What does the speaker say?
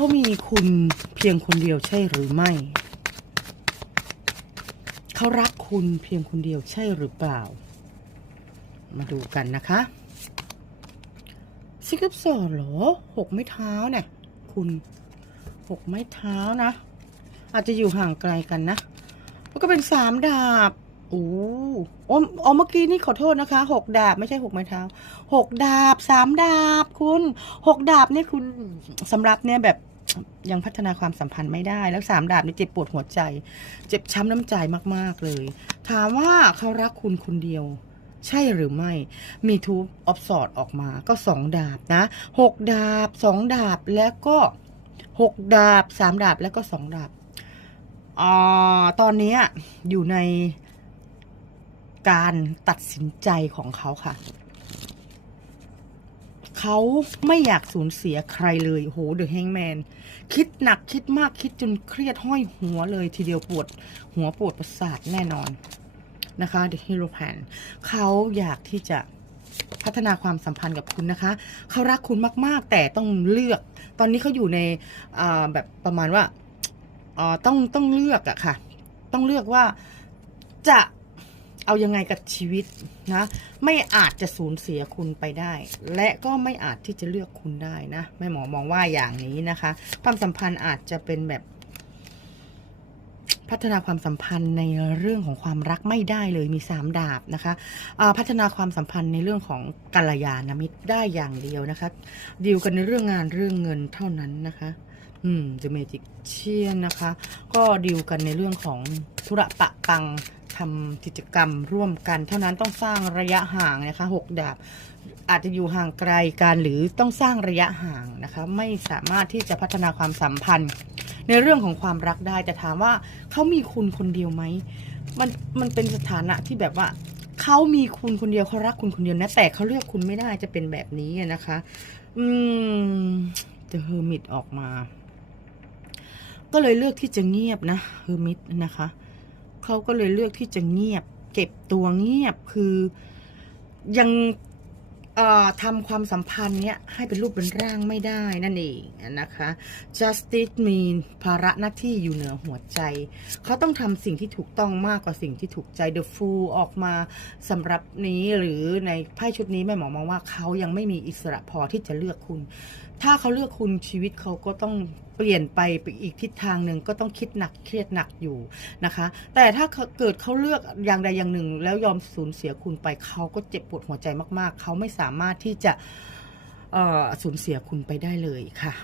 เขามีคุณเพียงคนเดียวใช่หรือไม่ เขารักคุณเพียงคนเดียวใช่หรือเปล่า มาดูกันนะคะซิกบสอเหรอหกไม้เท้าเนี่ย คุณหกไม้เท้านะ อาจจะอยู่ห่างไกลกันนะแล้วก็เป็นสามดาบโอ้โอ้อ๋อเมื่อกี้นี่ขอโทษนะคะหกดาบไม่ใช่หกไม้เท้าหกดาบสามดาบคุณหกดาบเนี่ยคุณสำหรับเนี่ยแบบ ยังพัฒนาความสัมพันธ์ไม่ได้ แล้วสามดาบนี่เจ็บปวดหัวใจ เจ็บช้ำน้ำใจมากๆเลย ถามว่าเขารักคุณคนเดียว ใช่หรือไม่ มีทูบออฟสอดออกมาก็สองดาบนะหกดาบสองดาบแล้วก็หกดาบสามดาบแล้วก็สองดาบอ่าตอนนี้อยู่ในการตัดสินใจของเขาค่ะ เขาไม่อยากสูญเสียใครเลยโหเดอะแฮงแมนคิดหนักคิดมากคิดจนเครียดห้อยหัวเลยทีเดียวปวด หัวปวดประสาทแน่นอนนะคะ The Hero Plan เขาอยากที่จะพัฒนาความสัมพันธ์กับคุณนะคะ เขารักคุณมาก ๆ แต่ต้องเลือก ตอนนี้เขาอยู่ในแบบประมาณว่าต้องต้องเลือกอะค่ะ ต้องเลือกว่าจะ เอายังไงกับชีวิตนะ ไม่อาจจะสูญเสียคุณไปได้ และก็ไม่อาจที่จะเลือกคุณได้นะแม่หมอมองว่าอย่างนี้นะคะ ความสัมพันธ์อาจจะเป็นแบบ พัฒนาความสัมพันธ์ในเรื่องของความรักไม่ได้เลยมีสามดาบนะคะพัฒนาความสัมพันธ์ในเรื่องของกัลยาณมิตรได้อย่างเดียวนะคะดีลกันในเรื่องงานเรื่องเงินเท่านั้นนะคะอืม The Magic เชียนนะคะ ก็ดีลกันในเรื่องของธุระปะปัง ทำกิจกรรมร่วมกัน เท่านั้นต้องสร้างระยะห่างนะคะหกดาบอาจจะอยู่ห่างไกลกันหรือต้องสร้างระยะห่างนะคะไม่สามารถที่จะพัฒนาความสัมพันธ์ ในเรื่องของความรักได้แต่ถามว่าเขามีคุณคนเดียวไหมมันมันเป็นสถานะที่แบบว่าเขามีคุณคนเดียวเขารักคุณคนเดียวนะแต่เขาเลือกคุณไม่ได้จะเป็นแบบนี้นะคะ อืม The Hermit ออกมา ก็เลยเลือกที่จะเงียบนะ Hermit นะคะ เขาก็เลยเลือกที่จะเงียบ เก็บตัวเงียบคือยังทำความสัมพันธ์เนี้ยให้เป็นรูปเป็นร่างไม่ได้นั่นเองนะคะ justice มีภาระหน้าที่อยู่เหนือหัวใจ เขาต้องทำสิ่งที่ถูกต้องมากกว่าสิ่งที่ถูกใจ The Fool ออกมาสำหรับนี้หรือในไพ่ชุดนี้แม่หมอมองว่าเขายังไม่มีอิสระพอที่จะเลือกคุณ ถ้าเขาเลือกคุณชีวิตเขาก็ต้องเปลี่ยนไปไปอีกทิศทางหนึ่งก็ต้องคิดหนักเครียดหนักอยู่นะคะ แต่ถ้าเกิดเขาเลือกอย่างใดอย่างหนึ่ง แล้วยอมสูญเสียคุณไปเขาก็เจ็บปวดหัวใจมาก ๆ เขาไม่สามารถที่จะสูญเสียคุณไปได้เลยค่ะ